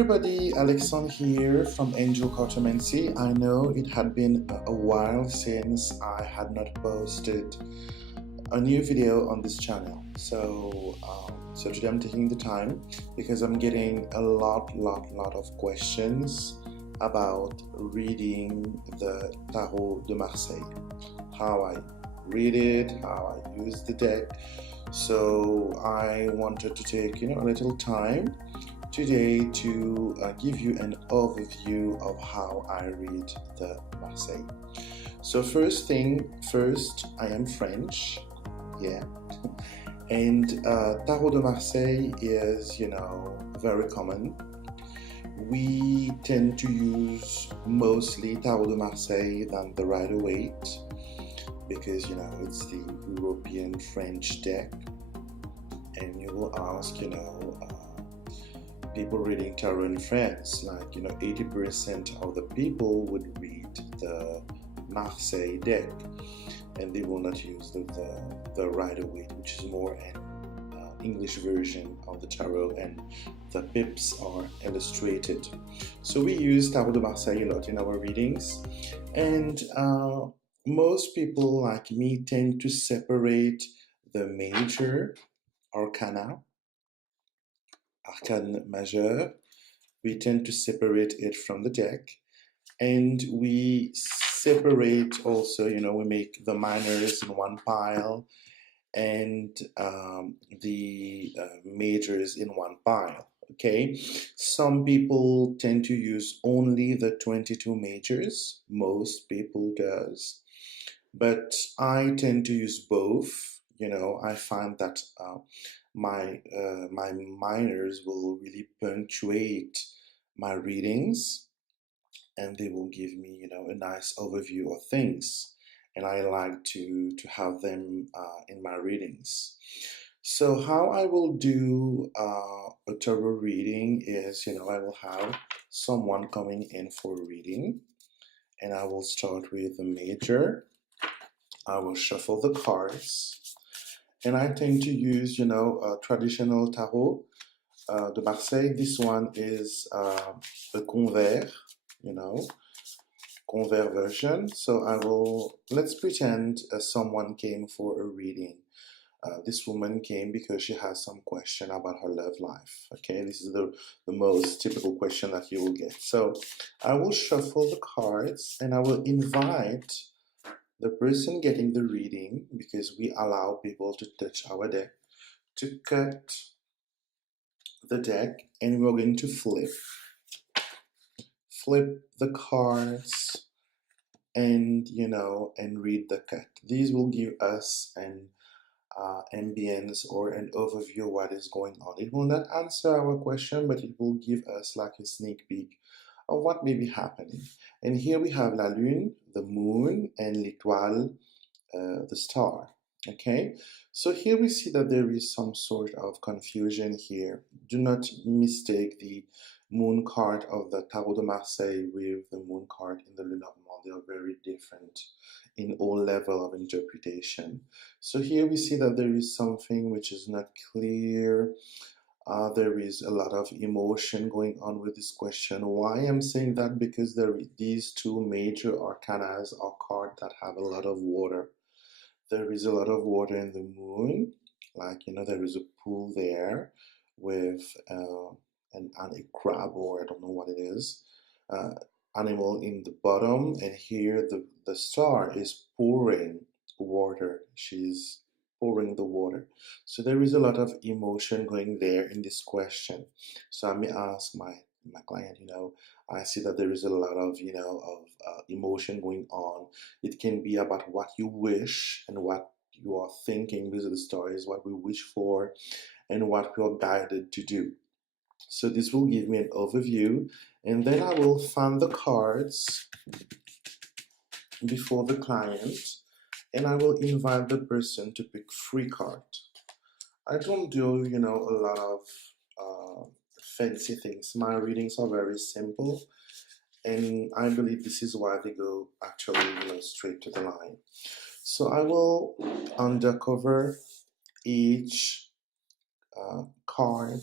everybody, Alexandre here from Angel Cartomancy. I know it had been a while since I had not posted a new video on this channel. So today I'm taking the time because I'm getting a lot of questions about reading the Tarot de Marseille. How I read it, how I use the deck. So I wanted to take a little time today to give you an overview of how I read the Marseille. So first thing first, I am French, yeah, and Tarot de Marseille is very common. We tend to use mostly Tarot de Marseille than the Rider-Waite because it's the European French deck, and you will ask people reading tarot in France, 80% of the people would read the Marseille deck, and they will not use the Rider-Waite, which is more an English version of the tarot, and the pips are illustrated. So we use Tarot de Marseille a lot in our readings, and most people like me tend to separate the major arcana, Arcane majeur. We tend to separate it from the deck, and we separate also, we make the minors in one pile and the majors in one pile. Okay, some people tend to use only the 22 majors. Most people does, but I tend to use both. I find that my minors will really punctuate my readings, and they will give me a nice overview of things, and I like to have them in my readings. So how I will do a tarot reading is I will have someone coming in for a reading, and I will start with the major. I will shuffle the cards, and I tend to use a traditional tarot de Marseille. This one is a convert, convert version. So let's pretend someone came for a reading. This woman came because she has some question about her love life. Okay, this is the most typical question that you will get. So I will shuffle the cards, and I will invite the person getting the reading, because we allow people to touch our deck, to cut the deck, and we're going to flip the cards and and read the cut. These will give us an ambience or an overview of what is going on. It will not answer our question, but it will give us like a sneak peek of what may be happening. And here we have la lune, the moon, and l'étoile, the star. Okay, so here we see that there is some sort of confusion here. Do not mistake the moon card of the Tarot de Marseille with the moon card in the Lenormand. They are very different in all level of interpretation. So here we see that there is something which is not clear. There is a lot of emotion going on with this question. Why I'm saying that? Because these two major arcanas are cards that have a lot of water. There is a lot of water in the moon, there is a pool there with a crab, or I don't know what it is, animal in the bottom, and here the star is pouring water. She's pouring the water. So there is a lot of emotion going there in this question. So I may ask my client, I see that there is a lot of emotion going on. It can be about what you wish and what you are thinking, because the star is what we wish for and what we are guided to do. So this will give me an overview, and then I will fan the cards before the client, and I will invite the person to pick 3 cards. I don't do, a lot of fancy things. My readings are very simple, and I believe this is why they go actually, straight to the line. So I will undercover each card,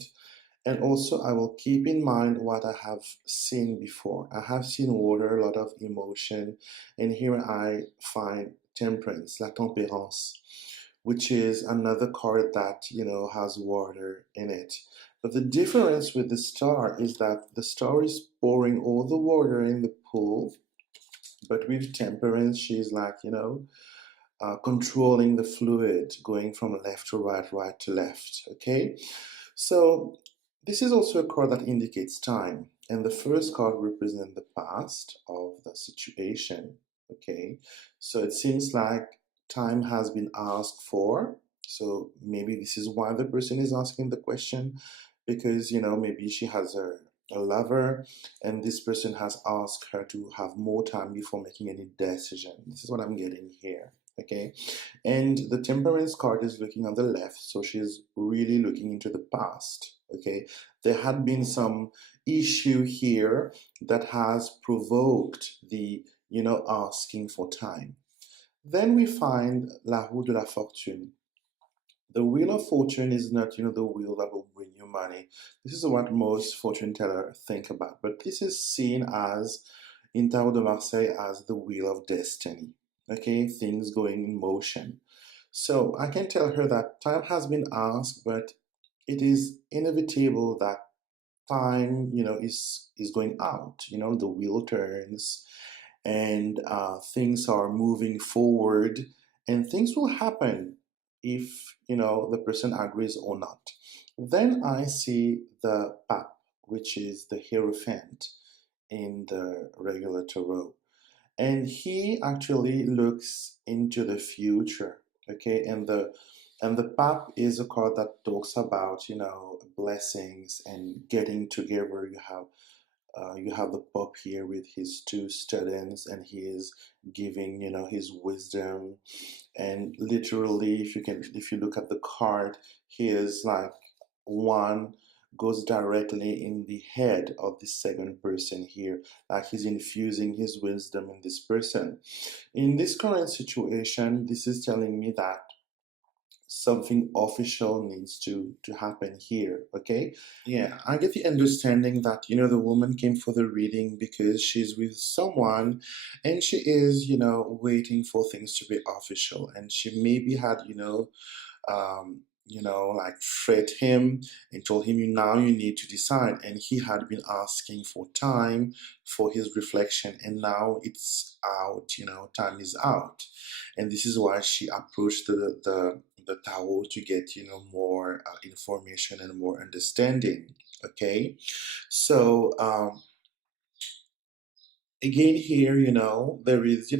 And also, I will keep in mind what I have seen before. I have seen water, a lot of emotion, and here I find temperance, la tempérance, which is another card that, has water in it. But the difference with the star is that the star is pouring all the water in the pool, but with temperance, she's like, controlling the fluid going from left to right, right to left. Okay, so this is also a card that indicates time, and the first card represents the past of the situation. Okay, so it seems like time has been asked for. So maybe this is why the person is asking the question, because maybe she has a lover, and this person has asked her to have more time before making any decision. This is what I'm getting here. Okay, and the temperance card is looking on the left, so she's really looking into the past. Okay, there had been some issue here that has provoked the asking for time. Then we find la roue de la fortune. The wheel of fortune is not, the wheel that will bring you money. This is what most fortune tellers think about. But this is seen as, in Tarot de Marseille, as the wheel of destiny. Okay, things going in motion. So I can tell her that time has been asked, but it is inevitable that time, is going out. The wheel turns, and things are moving forward, and things will happen if the person agrees or not. Then I see the pape, which is the hierophant in the regular tarot, and he actually looks into the future. Okay, and the pape is a card that talks about blessings and getting together. You have the Pope here with his two students, and he is giving his wisdom. And literally, if you look at the card, he is like, one goes directly in the head of the second person here, like he's infusing his wisdom in this person. In this current situation, this is telling me that something official needs to happen here. Okay, yeah, I get the understanding that the woman came for the reading because she's with someone, and she is waiting for things to be official, and she maybe had like fret him and told him, now you need to decide. And he had been asking for time for his reflection, and now it's out, time is out. And this is why she approached the tarot to get, more information and more understanding. Okay. So, again here, there is,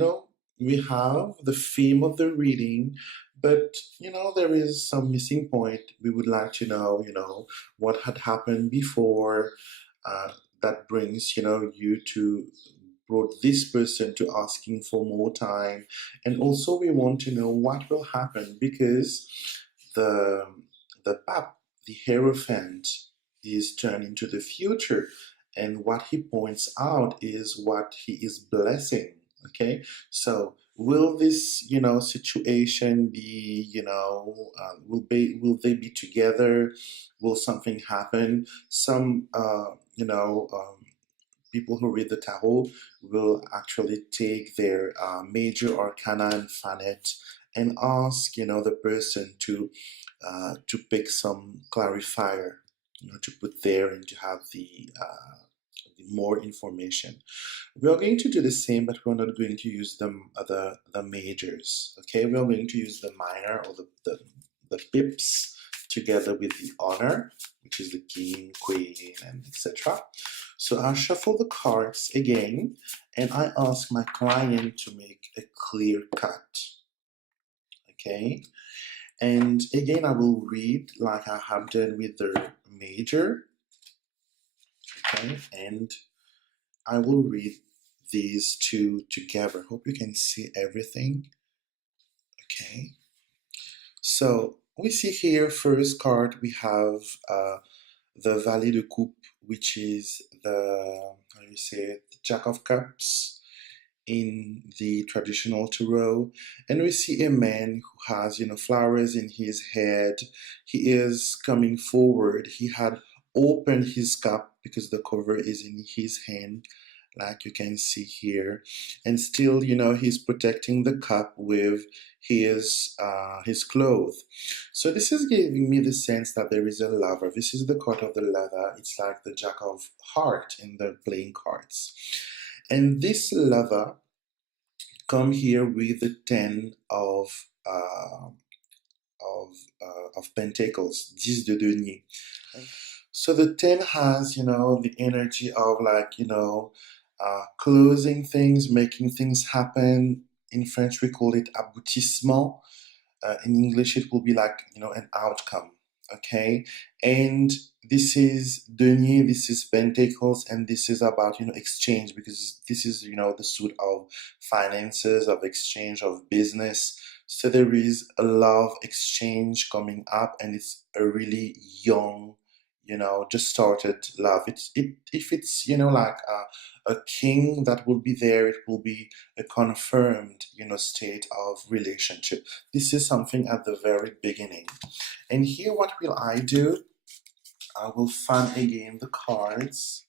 we have the theme of the reading, but there is some missing point. We would like to know, what had happened before, that brings you to brought this person to asking for more time. And also we want to know what will happen, because the the pap, the hierophant, is turned into the future, and what he points out is what he is blessing. Okay, so will this situation be, will they be together? Will something happen? Some people who read the tarot will actually take their major arcana and fan it, and ask the person to pick some clarifier, to put there, and to have the more information. We are going to do the same, but we're not going to use the majors. Okay, we are going to use the minor, or the pips, together with the honor, which is the king, queen, and etc. So I shuffle the cards again, and I ask my client to make a clear cut. Okay, and again I will read like I have done with the major. Okay, and I will read these two together. Hope you can see everything. Okay, so we see here, first card, we have the Valet de Coupe, which is the, how do you say it, the Jack of Cups in the traditional tarot. And we see a man who has flowers in his head. He is coming forward. He had open his cup because the cover is in his hand, like you can see here, and still, he's protecting the cup with his clothes. So this is giving me the sense that there is a lover. This is the card of the lover. It's like the Jack of Heart in the playing cards, and this lover come here with the ten of Pentacles, 10 de denier. So the 10 has, the energy of like, closing things, making things happen. In French, we call it aboutissement. In English, it will be like, an outcome. Okay. And this is denier, this is pentacles, and this is about, exchange, because this is, the suit of finances, of exchange, of business. So there is a love exchange coming up, and it's a really young, just started love. If it's, like a king that will be there, it will be a confirmed, state of relationship. This is something at the very beginning. And here, what will I do? I will fan again the cards,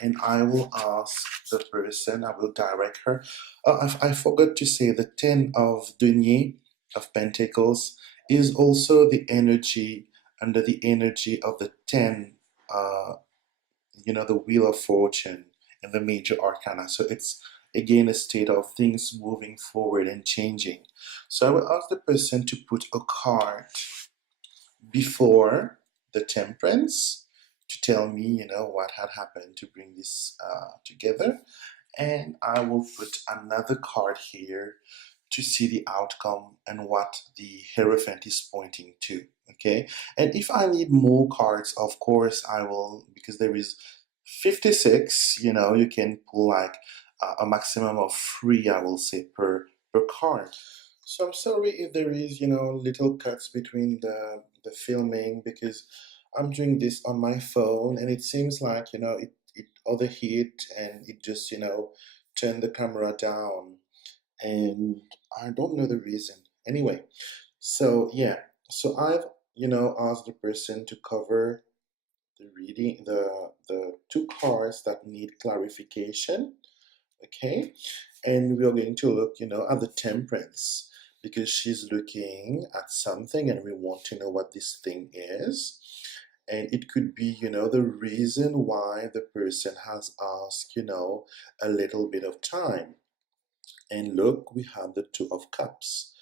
and I will ask the person, I will direct her. I forgot to say the 10 of denier, of pentacles, is also the energy, under the energy of the 10, uh, the wheel of fortune and the major arcana. So it's again a state of things moving forward and changing. So I will ask the person to put a card before the temperance to tell me, what had happened to bring this together. And I will put another card here to see the outcome and what the Hierophant is pointing to. Okay. And if I need more cards, of course, I will, because there is 56, you can pull like a maximum of three, I will say, per card. So I'm sorry if there is, little cuts between the filming, because I'm doing this on my phone, and it seems like, it overheat, and it just, turned the camera down, and I don't know the reason. Anyway, so yeah, so I've, asked the person to cover the reading, the two cards that need clarification. Okay, and we are going to look, at the temperance, because she's looking at something, and we want to know what this thing is. And it could be, the reason why the person has asked, a little bit of time. And look, we have the Two of Cups.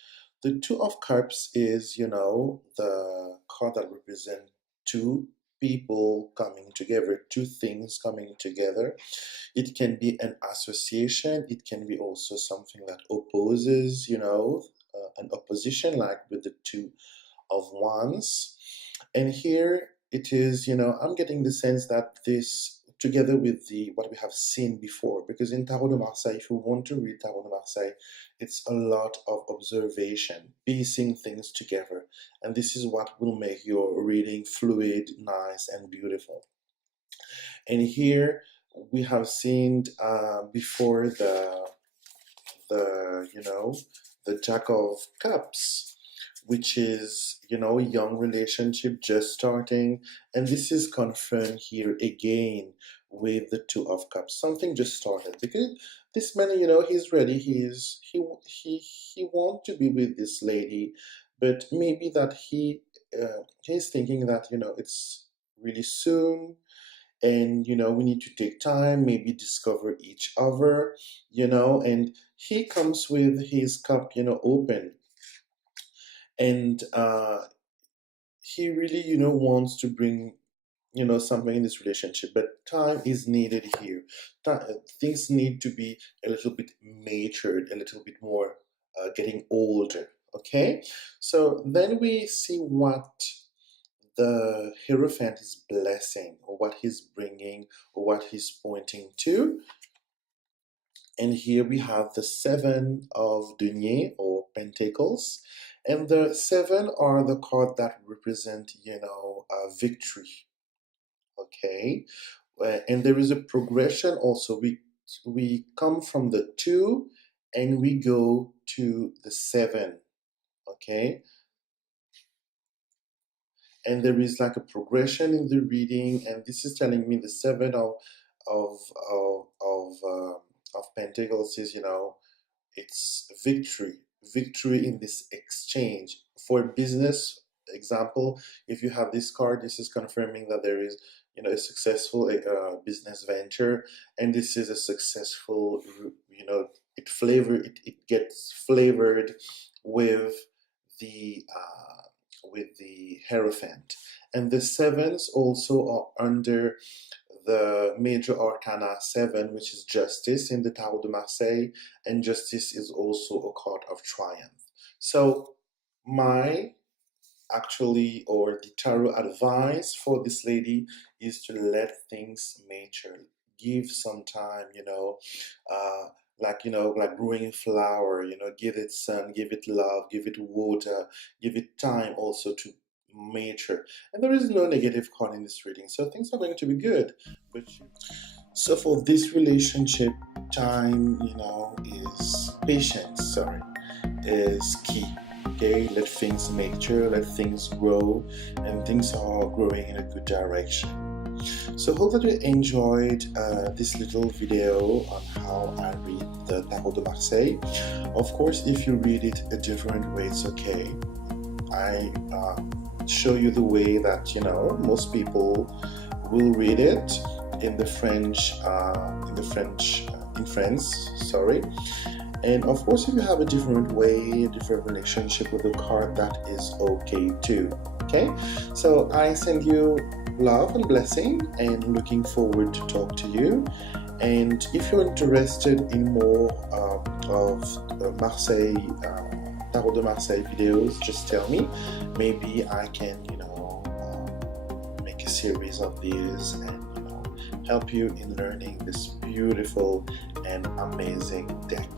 The Two of Cups is, the card that represents two people coming together, two things coming together. It can be an association, it can be also something that opposes, an opposition, like with the Two of Wands. And here it is, I'm getting the sense that this, together with the what we have seen before, because in Tarot de Marseille, if you want to read Tarot de Marseille, it's a lot of observation, piecing things together. And this is what will make your reading fluid, nice, and beautiful. And here we have seen before the the Jack of Cups, which is, young relationship just starting. And this is confirmed here again with the Two of Cups, something just started, because this man, he's ready, he want to be with this lady, but maybe that he's thinking that, it's really soon, and we need to take time, maybe discover each other, and he comes with his cup, open, and he really, wants to bring, something in this relationship, but time is needed here. Things need to be a little bit matured, a little bit more, getting older. Okay, so then we see what the Hierophant is blessing, or what he's bringing, or what he's pointing to. And here we have the Seven of Denier, or Pentacles. And the seven are the card that represent, victory. Okay. And there is a progression also. We come from the two, and we go to the seven. Okay. and there is like a progression in the reading, and this is telling me the seven of of of, uh, of Pentacles is, it's victory in this exchange. For business example, if you have this card, this is confirming that there is, a successful business venture, and this is a successful, it gets flavored with the Hierophant. And the sevens also are under the major arcana 7, which is justice in the Tarot de Marseille, and justice is also a card of triumph. So my actually, or the tarot advice for this lady is to let things mature. Give some time, like growing a flower, give it sun, give it love, give it water, give it time also to mature. And there is no negative card in this reading, so things are going to be good. But so for this relationship, time, is patience. Sorry, is key. Okay, let things mature, let things grow, and things are growing in a good direction. So hope that you enjoyed this little video on how I read the Tarot de Marseille. Of course, if you read it a different way, it's okay. I show you the way that most people will read it in France. Sorry. And of course, if you have a different way, a different relationship with the card, that is okay too. Okay, so I send you love and blessing, and looking forward to talk to you. And if you're interested in more of Marseille, Tarot de Marseille videos, just tell me. Maybe I can, make a series of these and help you in learning this beautiful and amazing deck.